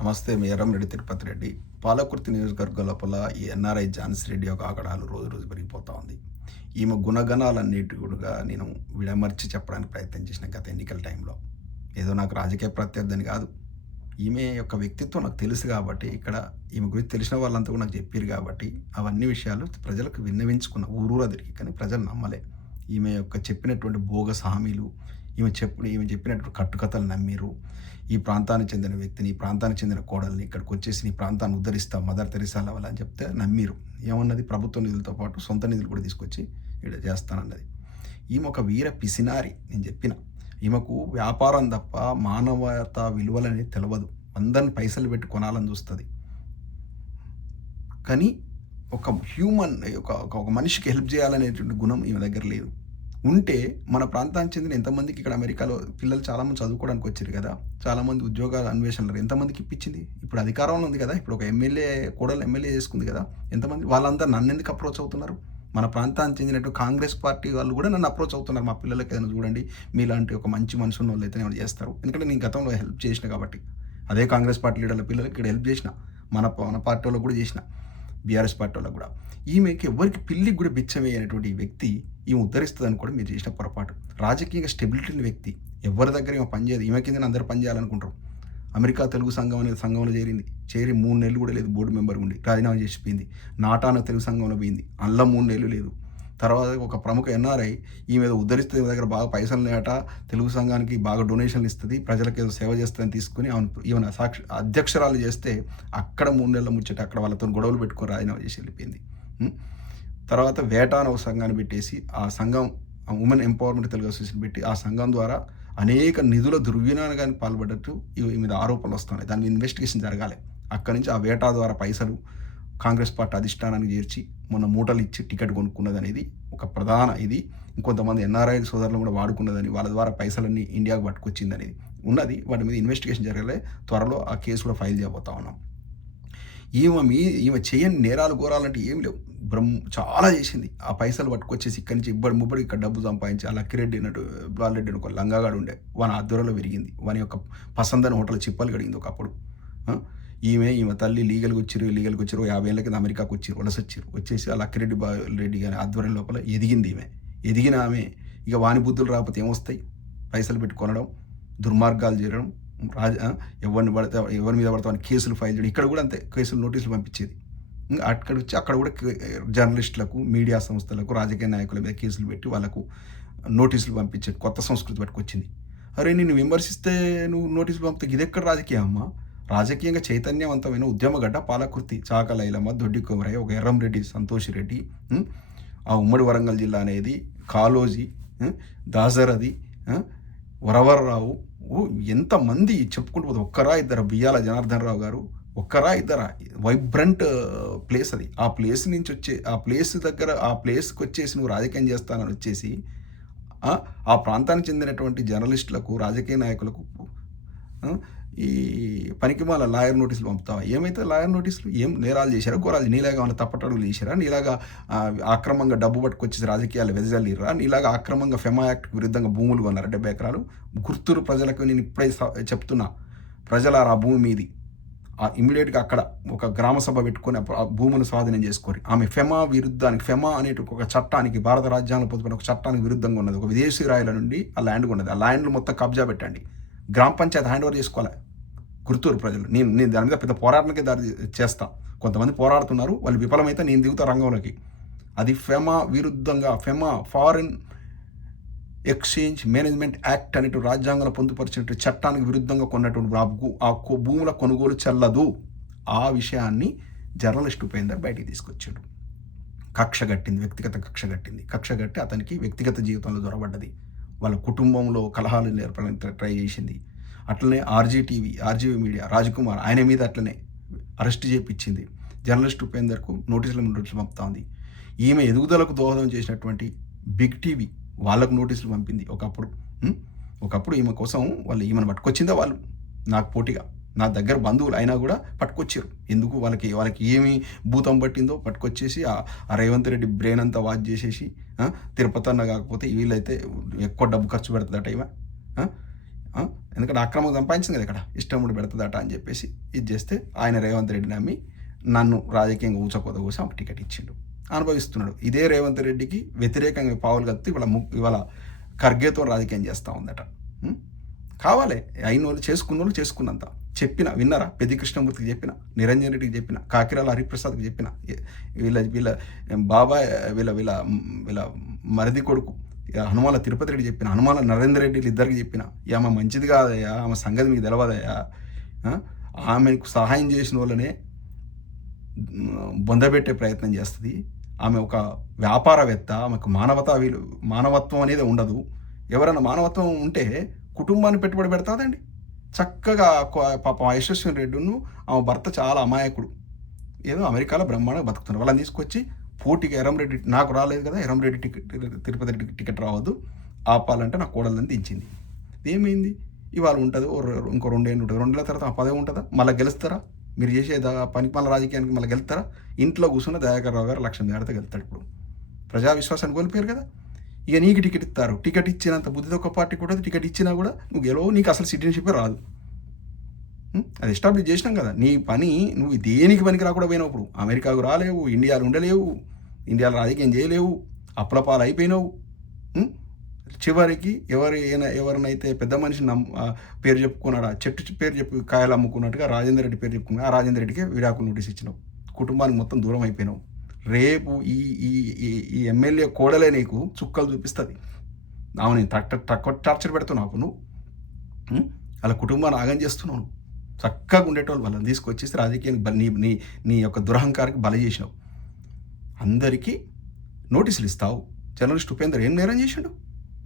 నమస్తే మీ ఎర్రంరెడ్డి తిరుపతి రెడ్డి. పాలకుర్తి నియోజకవర్గం లోపల ఈ ఎన్ఆర్ఐ ఝాన్సీ రెడ్డి యొక్క ఆకడాలు రోజు రోజు పెరిగిపోతూ ఉంది. ఈమె గుణగణాలన్నిటి కూడా నేను విడమర్చి చెప్పడానికి ప్రయత్నం చేసిన గత ఎన్నికల టైంలో. ఏదో నాకు రాజకీయ ప్రత్యర్థిని కాదు. ఈమె యొక్క వ్యక్తిత్వం నాకు తెలుసు కాబట్టి ఇక్కడ ఈమె గురించి తెలిసిన వాళ్ళంతా కూడా నాకు చెప్పారు కాబట్టి అవన్నీ విషయాలు ప్రజలకు విన్నవించుకున్న ఊరూరా తిరిగి కానీ ప్రజలు నమ్మలే. ఈమె యొక్క చెప్పినటువంటి బోగస్ హామీలు ఈమె చెప్పు ఈమె చెప్పినటువంటి కట్టుకథలు నమ్మిరు ఈ ప్రాంతానికి చెందిన వ్యక్తిని ఈ ప్రాంతానికి చెందిన కోడల్ని ఇక్కడికి వచ్చేసి నీ ప్రాంతాన్ని ఉద్ధరిస్తా మదర్ తెరిసా లెవెల్ అని చెప్తే నమ్మిరు. ఏమన్నది? ప్రభుత్వ నిధులతో పాటు సొంత నిధులు కూడా తీసుకొచ్చి ఇక్కడ చేస్తానన్నది. ఈమె ఒక వీర పిసినారి నేను చెప్పిన. ఈమెకు వ్యాపారం తప్ప మానవత విలువలని తెలియదు అందరిని పైసలు పెట్టి కొనాలని చూస్తుంది. కానీ ఒక హ్యూమన్ ఒక- ఒక మనిషికి హెల్ప్ చేయాలనేటువంటి గుణం ఈమె దగ్గర లేదు. ఉంటే మన ప్రాంతానికి చెందిన ఎంతమందికి ఇక్కడ అమెరికాలో పిల్లలు చాలామంది చదువుకోవడానికి వచ్చారు కదా చాలామంది ఉద్యోగాలు అన్వేషణలు ఎంతమందికి ఇప్పించింది? ఇప్పుడు అధికారంలో ఉంది కదా ఇప్పుడు ఒక ఎమ్మెల్యే కూడలు ఎమ్మెల్యే చేసుకుంది కదా ఎంతమంది? వాళ్ళంతా నన్ను ఎందుకు అప్రోచ్ అవుతున్నారు? మన ప్రాంతానికి చెందినట్టు కాంగ్రెస్ పార్టీ వాళ్ళు కూడా నన్ను అప్రోచ్ అవుతున్నారు. మా పిల్లలకి ఏదైనా చూడండి మీలాంటి ఒక మంచి మనుషులు వాళ్ళు అయితే ఏమైనా చేస్తారు. ఎందుకంటే నేను గతంలో హెల్ప్ చేసిన కాబట్టి. అదే కాంగ్రెస్ పార్టీ లీడర్ల పిల్లలకి ఇక్కడ హెల్ప్ చేసిన మన మన పార్టీ వాళ్ళకి కూడా చేసిన. బీఆర్ఎస్ పార్టీ వాళ్ళకి కూడా. ఈమెకి ఎవరికి పిల్లికి కూడా బిచ్చమే అనేటువంటి ఈ వ్యక్తి ఈమె ఉద్ధరిస్తుందని కూడా మీరు చేసిన పొరపాటు. రాజకీయంగా స్టెబిలిటీ ఉన్న వ్యక్తి. ఎవరి దగ్గర ఈమె పనిచేయదు ఈమె కింద అందరూ పనిచేయాలనుకుంటారు అమెరికా తెలుగు సంఘం అనేది సంఘంలో చేరింది. చేరి మూడు నెలలు కూడా లేదు. బోర్డు మెంబర్ ఉండి రాజీనామా చేసిపోయింది నాటాన తెలుగు సంఘంలో పోయింది. అందులో మూడు నెలలు లేదు. తర్వాత ఒక ప్రముఖ ఎన్ఆర్ఐ ఈ మీద ఉద్ధరిస్తే దగ్గర బాగా పైసలు లేట తెలుగు సంఘానికి బాగా డొనేషన్లు ఇస్తుంది ప్రజలకు ఏదో సేవ చేస్తుందని తీసుకుని ఆమె ఈమెను సాక్షి అధ్యక్షరాలు చేస్తే అక్కడ మూడు నెలల ముచ్చట అక్కడ వాళ్ళతో గొడవలు పెట్టుకొని రాజీనామా చేసి వెళ్ళిపోయింది. తర్వాత వేట అనే ఒక సంఘాన్ని పెట్టేసి ఆ సంఘం ఉమెన్ ఎంపవర్మెంట్ తెలుగు అసోసియేషన్ పెట్టి ఆ సంఘం ద్వారా అనేక నిధుల దుర్వినియోగానికి పాల్పడ్డట్టు ఈ మీద ఆరోపణలు వస్తున్నాయి. దాని మీద ఇన్వెస్టిగేషన్ జరగాలి. అక్కడి నుంచి ఆ వేటా ద్వారా పైసలు కాంగ్రెస్ పార్టీ అధిష్టానానికి చేర్చి మొన్న మూటలు ఇచ్చి టికెట్ కొనుక్కున్నది అనేది ఒక ప్రధాన ఇది. ఇంకొంతమంది ఎన్ఆర్ఐ సోదరులు కూడా వాడుకున్నదని వాళ్ళ ద్వారా పైసలన్నీ ఇండియాకు పట్టుకొచ్చింది అనేది ఉన్నది. వాటి మీద ఇన్వెస్టిగేషన్ జరగలే. త్వరలో ఆ కేసు కూడా ఫైల్ చేయబోతా ఉన్నాం. ఈమె మీ ఈమె చేయని నేరాలు ఘోరాలంటే ఏం లేవు. బ్రహ్మ చాలా చేసింది. ఆ పైసలు పట్టుకొచ్చేసి ఇక్కడి నుంచి ఇబ్బడి ముబ్బడి ఇక్కడ డబ్బు సంపాదించి ఆ లక్కిరెడ్డి అన్నట్టు బాలరెడ్డి ఒక లంగాగాడు ఉండే. వాని ఆధ్వర్యంలో విరిగింది. వాని యొక్క పసందని హోటల్ చిప్పలు కడిగింది ఒకప్పుడు. ఈమె ఈమె తల్లి లీగల్గా వచ్చిరు లీగల్కి వచ్చిరు యాభై ఏళ్ళ కింద అమెరికాకు వచ్చిరు వలస వచ్చారు వచ్చేసి వాళ్ళ అక్కిరెడ్డి రెడ్డి గారి ఆధ్వర్యం లోపల ఎదిగింది ఈమె. ఎదిగిన ఆమె ఇక వాని బుద్ధులు రాకపోతే ఏమొస్తాయి? పైసలు పెట్టి కొనడం దుర్మార్గాలు చేయడం రాజ ఎవరిని పడితే ఎవరి మీద పడితే కేసులు ఫైల్ చేయడం ఇక్కడ కూడా అంతే కేసులు నోటీసులు పంపించేది. ఇంకా అక్కడ వచ్చి అక్కడ కూడా కే- జర్నలిస్టులకు మీడియా సంస్థలకు రాజకీయ నాయకుల మీద కేసులు పెట్టి వాళ్ళకు నోటీసులు పంపించేది కొత్త సంస్కృతి పట్టుకొచ్చింది. అరే నేను విమర్శిస్తే నువ్వు నోటీసులు పంపితే ఇది ఎక్కడ రాజకీయం అమ్మా రాజకీయంగా చైతన్యవంతమైన ఉద్యమగడ్డ పాలకుర్తి చాకలైలమ్మ దొడ్డి కుమరయ్య ఒక ఎర్రంరెడ్డి సంతోష్ రెడ్డి ఆ ఉమ్మడి వరంగల్ జిల్లా అనేది కాలోజీ దాసరథి వరవరరావు. ఓ ఎంతమంది చెప్పుకుంటూ పోతే ఒక్కరా ఇద్దరు బియ్యాల జనార్దన్ రావు గారు ఒక్కరా ఇద్దరా? వైబ్రంట్ ప్లేస్ అది. ఆ ప్లేస్ నుంచి వచ్చే ఆ ప్లేస్ దగ్గర ఆ ప్లేస్కి వచ్చేసి నువ్వు రాజకీయం చేస్తానని వచ్చేసి ఆ, ప్రాంతానికి చెందినటువంటి జర్నలిస్టులకు రాజకీయ నాయకులకు ఈ పనికిమాల లాయర్ నోటీసులు పంపుతావా? ఏమైతే లాయర్ నోటీసులు? ఏం నేరాలు చేశారా? ఘోరాలు నీలాగా ఏమైనా తప్పటడుగులు చేశారా? నీలాగా అక్రమంగా డబ్బు పట్టుకొచ్చేసి రాజకీయాలు వెదజల్లిరా నీలాగా అక్రమంగా ఫెమా యాక్ట్ విరుద్ధంగా భూములు కొన్నారా డెబ్బై ఎకరాలు? గుర్తురు ప్రజలకు నేను ఇప్పుడే స- చెప్తున్నా. ప్రజలారా భూమి మీది. ఆ ఇమీడియట్గా అక్కడ ఒక గ్రామ సభ పెట్టుకొని ఆ ఆ స్వాధీనం చేసుకోరి ఆమె ఫెమా విరుద్ధానికి ఫెమా అనే ఒక చట్టానికి భారత రాజ్యాంగంలో పొందుకున్న ఒక చట్టానికి విరుద్ధంగా ఉన్నది. ఒక విదేశీ రాయల నుండి ఆ ల్యాండ్ ఉన్నది ఆ ల్యాండ్లు మొత్తం కబ్జా పెట్టండి. గ్రామ పంచాయతీ హ్యాండ్ ఓవర్ చేసుకోవాలి. గుర్తూరు ప్రజలు. నేను నేను దాని మీద పెద్ద పోరాటానికి దారి చేస్తా. కొంతమంది పోరాడుతున్నారు. వాళ్ళు విఫలమైతే నేను దిగుతా రంగంలోకి. అది ఫెమా విరుద్ధంగా FEMA foreign exchange management act అనేటు రాజ్యాంగంలో పొందుపరిచినటువంటి చట్టానికి విరుద్ధంగా కొన్నటువంటి ఆ ఆ భూముల కొనుగోలు చెల్లదు. ఆ విషయాన్ని జర్నలిస్ట్ ఉపేందర్ బయటికి తీసుకొచ్చాడు. కక్ష కట్టింది వ్యక్తిగత కక్ష కట్టింది. కక్ష కట్టి అతనికి వ్యక్తిగత జీవితంలో దొరబడ్డది. వాళ్ళ కుటుంబంలో కలహాలు నేర్పడానికి ట్రై చేసింది. అట్లనే RG TV RGV media Rajkumar ఆయన మీద అట్లనే అరెస్ట్ చేయించింది జర్నలిస్ట్ ఉపేందర్కు నోటీసులు నోటీసులు పంపుతా ఉంది. ఈమె ఎదుగుదలకు దోహదం చేసినటువంటి బిగ్ టీవీ వాళ్ళకు నోటీసులు పంపింది. ఒకప్పుడు ఒకప్పుడు ఈమె కోసం వాళ్ళు ఈమెను పట్టుకొచ్చిందా వాళ్ళు? నాకు పోటీగా. నా దగ్గర బంధువులు అయినా కూడా పట్టుకొచ్చారు. ఎందుకు? వాళ్ళకి వాళ్ళకి ఏమి భూతం పట్టిందో పట్టుకొచ్చేసి ఆ రేవంత్ రెడ్డి బ్రెయిన్ అంతా వాచ్ చేసేసి తిరుపతి అన్న కాకపోతే వీళ్ళైతే ఎక్కువ డబ్బు ఖర్చు పెడుతుందట ఇవ? ఎందుకంటే అక్రమం సంపాదించింది కదా ఇక్కడ. ఇష్టముడు పెడుతుందట అని చెప్పేసి ఇది చేస్తే ఆయన రేవంత్ రెడ్డి నమ్మి నన్ను రాజకీయంగా ఊచకోత కోసం టికెట్ ఇచ్చిండు. అనుభవిస్తున్నాడు. ఇదే రేవంత్ రెడ్డికి వ్యతిరేకంగా పావులు కత్తి ఇవాళ ము ఇవాళ ఖర్గేతో రాజకీయం చేస్తూ ఉందట. కావాలి. అయిన వాళ్ళు చేసుకున్న వాళ్ళు చేసుకున్నంత. చెప్పిన విన్నారా? పెద్ది కృష్ణమూర్తికి చెప్పిన నిరంజన్ రెడ్డికి చెప్పిన కాకిరాల హరిప్రసాద్కి చెప్పిన వీళ్ళ వీళ్ళ బాబాయ్ వీళ్ళ వీళ్ళ వీళ్ళ మరిది కొడుకు ఇక హనుమాల తిరుపతి రెడ్డి చెప్పిన హనుమాల నరేంద్ర రెడ్డి ఇద్దరికి చెప్పిన ఈ ఆమె మంచిది కాదయ్యా ఆమె సంగతి మీకు తెలవదయ్యా ఆమెకు సహాయం చేసిన వాళ్ళనే బొందబెట్టే ప్రయత్నం చేస్తుంది. ఆమె ఒక వ్యాపారవేత్త ఆమెకు మానవతా వీలు మానవత్వం అనేది ఉండదు. ఎవరైనా మానవత్వం ఉంటే కుటుంబాన్ని పెట్టుబడి పెడతాదండి. చక్కగా పాపం ఐశ్వర్యం రెడ్డిను ఆమె భర్త చాలా అమాయకుడు. ఏదో అమెరికాలో బ్రహ్మాండంగా బతుకుతున్నారు. వాళ్ళని తీసుకొచ్చి పోటీకి ఎరంరెడ్డి నాకు రాలేదు కదా ఎరంరెడ్డి టికెట్ తిరుపతి రెడ్డి టికెట్ రావద్దు ఆపాలంటే నా కోడలని దించింది. ఏమైంది? ఇవాళ ఉంటుంది ఇంకో రె- ఇంకో రెండేళ్ళు ఉంటుంది. రెండేళ్ళ తర్వాత ఆ పదే ఉంటుందా? మళ్ళీ గెలుస్తారా? మీరు చేసే దా- పనికి మళ్ళీ రాజకీయానికి మళ్ళీ గెలుస్తారా? ఇంట్లో కూర్చున్న దయాకర్ రావు గారు లక్ష్యం మేడతో గెలుతాడు ఇప్పుడు. ప్రజా విశ్వాసాన్ని కోల్పోయారు కదా. ఇక నీకు టికెట్ ఇస్తారు. టికెట్ ఇచ్చినంత బుద్ధితో ఒక పార్టీ కూడా టికెట్ ఇచ్చినా కూడా నువ్వు గెలవు నీకు అసలు సిటిజన్షిప్ రాదు. అది ఎస్టాబ్లిష్ చేసినాం కదా. నీ పని నువ్వు దేనికి పనికి రాకుండా పోయినప్పుడు అమెరికాకు రాలేవు ఇండియాలో ఉండలేవు ఇండియాలో రాజకీయం చేయలేవు అప్పలపాలు అయిపోయినావు. చివరికి ఎవరు ఎవరినైతే పెద్ద మనిషి నమ్ పేరు చెప్పుకున్నాడా చెట్టు పేరు చెప్పు కాయలు అమ్ముకున్నట్టుగా రాజేందర్ రెడ్డి పేరు చెప్పుకున్నా ఆ రాజేందర్ రెడ్డికి విడాకులు నోటీస్ ఇచ్చినావు. కుటుంబానికి మొత్తం దూరం అయిపోయినావు. రేపు ఈ ఈ ఈ- ఎమ్మెల్యే కోడలే నీకు చుక్కలు చూపిస్తుంది. ఆమె తక్కువ టార్చర్ పెడుతున్నావు నువ్వు. అలా కుటుంబాన్ని ఆగం చేస్తున్నావు చక్కగా ఉండేటోళ్ళు వాళ్ళని తీసుకొచ్చేసి రాజకీయానికి బలి నీ నీ నీ యొక్క దురహంకారానికి బల చేసినావు. అందరికీ నోటీసులు ఇస్తావు. జర్నలిస్ట్ ఉపేందర్ ఏం నేరం చేసిండు?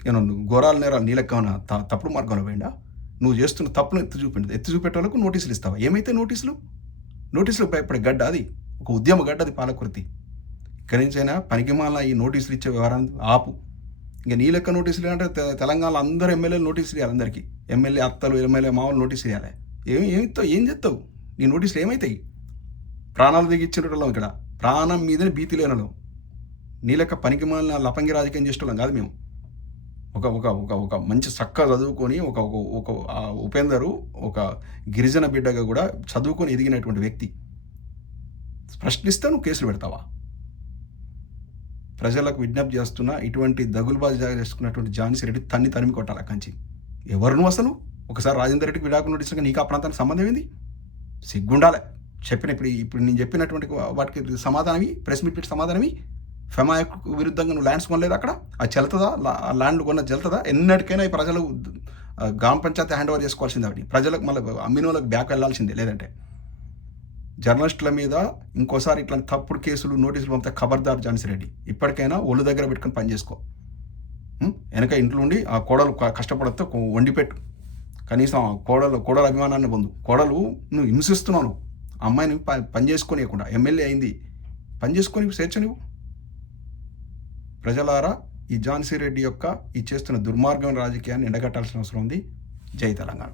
నేను ఘోరాల నేరాలు నీలెక్కమన్నా త తప్పుడు మార్గంలో పోయిండా? నువ్వు చేస్తున్న తప్పును ఎత్తి చూపిండు ఎత్తి చూపెట్టే వాళ్ళకు నోటీసులు ఇస్తావా? ఏమైతే నోటీసులు? నోటీసులు భయపడే గడ్డ అది. ఒక ఉద్యమ గడ్డ అది పాలకృతి ఇక్కడి పనికిమాల ఈ నోటీసులు ఇచ్చే వ్యవహారం ఆపు. ఇంకా నీ లెక్క నోటీసులు అంటే తెలంగాణలో అందరు ఎమ్మెల్యేలు నోటీసులు ఇవ్వాలి అందరికీ. ఎమ్మెల్యే అత్తలు ఎమ్మెల్యే మామూలు నోటీసులు ఇవ్వాలి ఏమి ఏమిస్తావు ఏం చెప్తావు నీ నోటీసులు ఏమవుతాయి ప్రాణాలు దిగిచ్చినటోళ్ళం ఇక్కడ. ప్రాణం మీదనే భీతి లేనడం నీ లెక్క పనికి మాలిన లపంగి రాజకీయం చేసేటోళ్ళం కాదు మేము. ఒక ఒక ఒక ఒక మంచి చక్కగా చదువుకొని ఒక ఒక ఒక ఉపేందరు ఒక గిరిజన బిడ్డగా కూడా చదువుకొని ఎదిగినటువంటి వ్యక్తి. ప్రశ్నిస్తే నువ్వు కేసులు పెడతావా? ప్రజలకు విజ్ఞప్తి చేస్తున్న ఇటువంటి దగులుబాజీ చేసుకున్నటువంటి జాన్సీ రెడ్డి తన్ని తరిమి కొట్టాలి అక్కడి నుంచి ఎవరు నువ్వు అసలు? ఒకసారి రాజేందర్ రెడ్డికి విడాకులు నోటీసుగా నీకు ఆ ప్రాంతానికి సంబంధం ఏంది? సిగ్గుండాలి. చెప్పిన ఇప్పుడు ఇప్పుడు నేను చెప్పినటువంటి వాటికి సమాధానమి ప్రెస్ మీట్ పెట్టి సమాధానమి ఫెమాయక్ విరుద్ధంగా నువ్వు ల్యాండ్స్ కొనలేదు అక్కడ? ఆ చెల్తుందా ఆ ల్యాండ్ కొన్న చెల్తుందా ఎన్నటికైనా ఈ ప్రజలు గ్రామ పంచాయతీ హ్యాండ్ ఓవర్ చేసుకోవాల్సిందే అవి ప్రజలకు మళ్ళీ అమ్మిన వాళ్ళకి బ్యాక్ వెళ్ళాల్సిందే లేదంటే. జర్నలిస్టుల మీద ఇంకోసారి ఇట్లాంటి తప్పుడు కేసులు నోటీసులు పంపితే ఖబర్దార్ ఝాన్సీ రెడ్డి. ఇప్పటికైనా ఒళ్ళు దగ్గర పెట్టుకొని పని చేసుకో. వెనక ఇంట్లో ఉండి ఆ కోడలు క- కష్టపడితే వండి పెట్టు. కనీసం ఆ కోడలు కోడల అభిమానాన్ని పొందు. కోడలు నువ్వు హింసిస్తున్నావు ఆ అమ్మాయిని ప- పని చేసుకోనియకుండా. ఎమ్మెల్యే అయింది. పని చేసుకొని స్వేచ్ఛ నువ్వు ప్రజలారా ఈ ఝాన్సీ రెడ్డి యొక్క ఈ చేస్తున్న దుర్మార్గం రాజకీయాన్ని ఎండగట్టాల్సిన అవసరం ఉంది. జై తెలంగాణ.